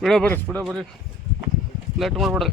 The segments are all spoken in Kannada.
ಬಿಡ ಬರ್ರಿ ಬಿಡೋ ಬರ್ರಿ. ಲೇಟ್ ಮಾಡ್ಬೇಡ್ರಿ.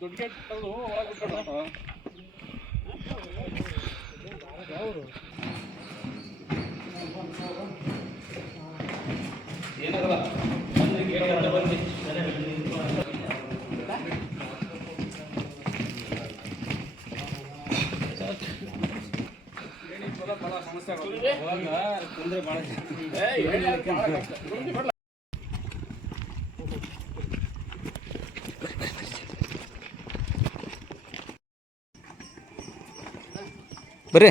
ದೊಡ್ಡ ಗೇಟ್ ಒಳಗೆ ಬಿಟ್ಬಿಡು. ಬರ್ರಿ.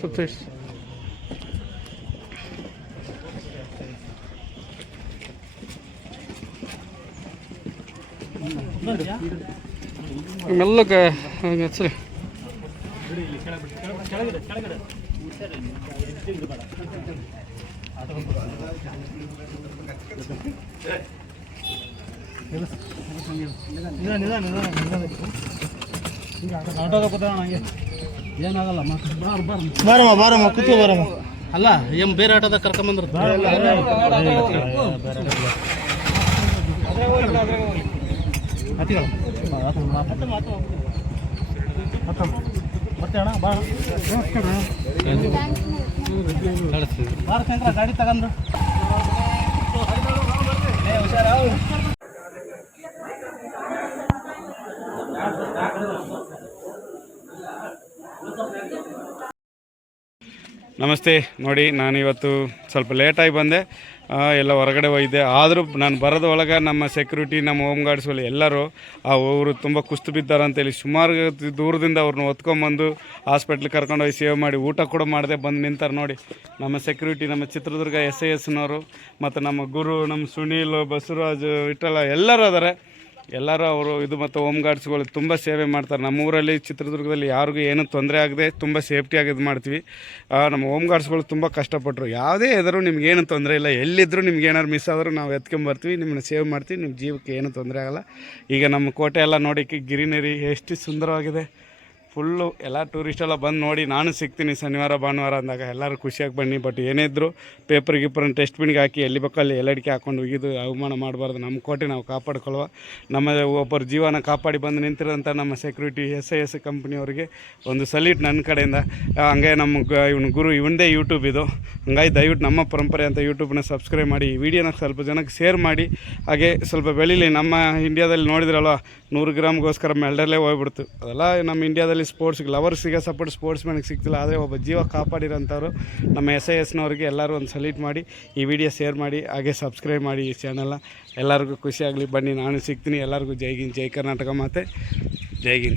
ರೆಡಿ ಐತೆ ಸ್ವಲ್ಪ ಇಷ್ಟು. ಮೆಲ್ಲಕ್ಕೆ ಹಂಗೆ. ಹಚ್ಚ್ರಿ ಬಾರಮ್ಮ ಬಾರಮ್ಮ ಕೂತು ಬಾರಮ್ಮ ಅಲ್ಲ ಏನ್ ಬೇರೆ ಆಟದ ಕರ್ಕೊಂಬಂದ್ರ ಮತ್ತೆ ಅಣ್ಣ ಬಾ ಗಾಡಿ ತಗೊಂಡು ನಮಸ್ತೆ. ನೋಡಿ ನಾನು ಇವತ್ತು ಸ್ವಲ್ಪ ಲೇಟಾಗಿ ಬಂದೆ. ಎಲ್ಲ ಹೊರಗಡೆ ಹೋಗಿದ್ದೆ. ಆದರೂ ನಾನು ಬರೋದ ಒಳಗೆ ನಮ್ಮ ಸೆಕ್ಯೂರಿಟಿ ನಮ್ಮ ಹೋಮ್ ಗಾರ್ಡ್ಸ್ಗಳು ಎಲ್ಲರೂ ಆ, ಅವರು ತುಂಬ ಕುಸ್ತು ಬಿದ್ದಾರಂತೇಳಿ ಸುಮಾರು ದೂರದಿಂದ ಅವ್ರನ್ನ ಹೊತ್ಕೊಂಬಂದು ಹಾಸ್ಪಿಟ್ಲಿಗೆ ಕರ್ಕೊಂಡೋಗಿ ಸೇವ್ ಮಾಡಿ ಊಟ ಕೂಡ ಮಾಡದೆ ಬಂದು ನಿಂತಾರೆ ನೋಡಿ. ನಮ್ಮ ಸೆಕ್ಯೂರಿಟಿ ನಮ್ಮ ಚಿತ್ರದುರ್ಗ ಎಸ್ ಐ ಎಸ್ನವರು ಮತ್ತು ನಮ್ಮ ಗುರು, ನಮ್ಮ ಸುನೀಲ್, ಬಸವರಾಜು, ವಿಠಲ ಎಲ್ಲರೂ ಅದಾರೆ. ಎಲ್ಲರೂ ಅವರು ಇದು ಮತ್ತು ಹೋಮ್ ಗಾರ್ಡ್ಸ್ಗಳು ತುಂಬ ಸೇವೆ ಮಾಡ್ತಾರೆ. ನಮ್ಮ ಊರಲ್ಲಿ ಚಿತ್ರದುರ್ಗದಲ್ಲಿ ಯಾರಿಗೂ ಏನೂ ತೊಂದರೆ ಆಗದೆ ತುಂಬ ಸೇಫ್ಟಿಯಾಗಿ ಇದು ಮಾಡ್ತೀವಿ. ನಮ್ಮ ಹೋಮ್ ಗಾರ್ಡ್ಸ್ಗಳು ತುಂಬ ಕಷ್ಟಪಟ್ಟರು ಯಾವುದೇ ಇದ್ರೂ ನಿಮ್ಗೇನು ತೊಂದರೆ ಇಲ್ಲ. ಎಲ್ಲಿದ್ದರೂ ನಿಮ್ಗೆ ಏನಾದ್ರು ಮಿಸ್ ಆದರೂ ನಾವು ಎತ್ಕೊಂಬರ್ತೀವಿ ನಿಮ್ಮನ್ನ ಸೇವ್ ಮಾಡ್ತೀವಿ ನಿಮ್ಮ ಜೀವಕ್ಕೆ ಏನೂ ತೊಂದರೆ ಆಗಲ್ಲ. ಈಗ ನಮ್ಮ ಕೋಟೆ ಎಲ್ಲ ನೋಡೋಕ್ಕೆ ಗಿರಿನರಿ ಎಷ್ಟು ಸುಂದರವಾಗಿದೆ. ಫುಲ್ಲು ಎಲ್ಲ ಟೂರಿಸ್ಟ್ ಎಲ್ಲ ಬಂದು ನೋಡಿ ನಾನು ಸಿಗ್ತೀನಿ ಶನಿವಾರ, ಭಾನುವಾರ ಅಂದಾಗ ಎಲ್ಲರೂ ಖುಷಿಯಾಗಿ ಬನ್ನಿ. ಬಟ್ ಏನೇ ಇದ್ದರೂ ಪೇಪರ್ ಗೀಪರನ್ನು ಟೆಸ್ಟ್ ಬಿನ್ಗೆ ಹಾಕಿ ಎಲ್ಲಿ ಬೇಕಲ್ಲಿ ಎಲ್ಲಡಿಕೆ ಹಾಕೊಂಡು ಒಗಿದು ಅವಮಾನ ಮಾಡಬಾರ್ದು. ನಮ್ಮ ಕೋಟೆ ನಾವು ಕಾಪಾಡ್ಕೊಳ್ಳುವ. ನಮ್ಮ ಒಬ್ಬರ ಜೀವನ ಕಾಪಾಡಿ ಬಂದು ನಿಂತಿರೋಂಥ ನಮ್ಮ ಸೆಕ್ಯೂರಿಟಿ ಎಸ್ ಐ ಎಸ್ ಕಂಪ್ನಿಯವರಿಗೆ ಒಂದು ಸಲ್ಯೂಟ್ ನನ್ನ ಕಡೆಯಿಂದ. ಹಂಗೆ ನಮ್ಮ ಇವನು ಗುರು ಇವನದೇ ಯೂಟ್ಯೂಬ್ ಇದು. ಹಂಗಾಗಿ ದಯವಿಟ್ಟು ನಮ್ಮ ಪರಂಪರೆ ಅಂತ ಯೂಟ್ಯೂಬ್ನ ಸಬ್ಸ್ಕ್ರೈಬ್ ಮಾಡಿ, ಈ ವಿಡಿಯೋನ ಸ್ವಲ್ಪ ಜನಕ್ಕೆ ಶೇರ್ ಮಾಡಿ. ಹಾಗೆ ಸ್ವಲ್ಪ ಬೆಳೀಲಿ, ನಮ್ಮ ಇಂಡಿಯಾದಲ್ಲಿ ನೋಡಿದ್ರಲ್ವ, ನೂರು ಗ್ರಾಮ್ಗೋಸ್ಕರ ಮೆಲ್ಡಲ್ಲೇ ಹೋಗ್ಬಿಡ್ತು. ಅದೆಲ್ಲ ನಮ್ಮ ಇಂಡಿಯಾದಲ್ಲಿ ಸ್ಪೋರ್ಟ್ಸ್ಗೆ ಲವರ್ಸಿಗೆ ಸಪೋರ್ಟ್ ಸ್ಪೋರ್ಟ್ಸ್ ಮ್ಯಾನಿಗೆ ಸಿಗ್ತಿಲ್ಲ. ಆದರೆ ಒಬ್ಬ ಜೀವ ಕಾಪಾಡಿರೋಂಥವ್ರು ನಮ್ಮ ಎಸ್ ಐ ಎಸ್ನವ್ರಿಗೆ ಎಲ್ಲರೂ ಒಂದು ಸಲ್ಯೂಟ್ ಮಾಡಿ, ಈ ವಿಡಿಯೋ ಶೇರ್ ಮಾಡಿ, ಹಾಗೆ ಸಬ್ಸ್ಕ್ರೈಬ್ ಮಾಡಿ ಈ ಚಾನಲ್ನ ಎಲ್ಲರಿಗೂ ಖುಷಿಯಾಗಲಿ ಬನ್ನಿ, ನಾನು ಸಿಗ್ತೀನಿ. ಎಲ್ಲರಿಗೂ ಜೈಗಿನ್ ಜೈ ಕರ್ನಾಟಕ ಮಾತೆ. ಜೈ ಹಿಂದ್.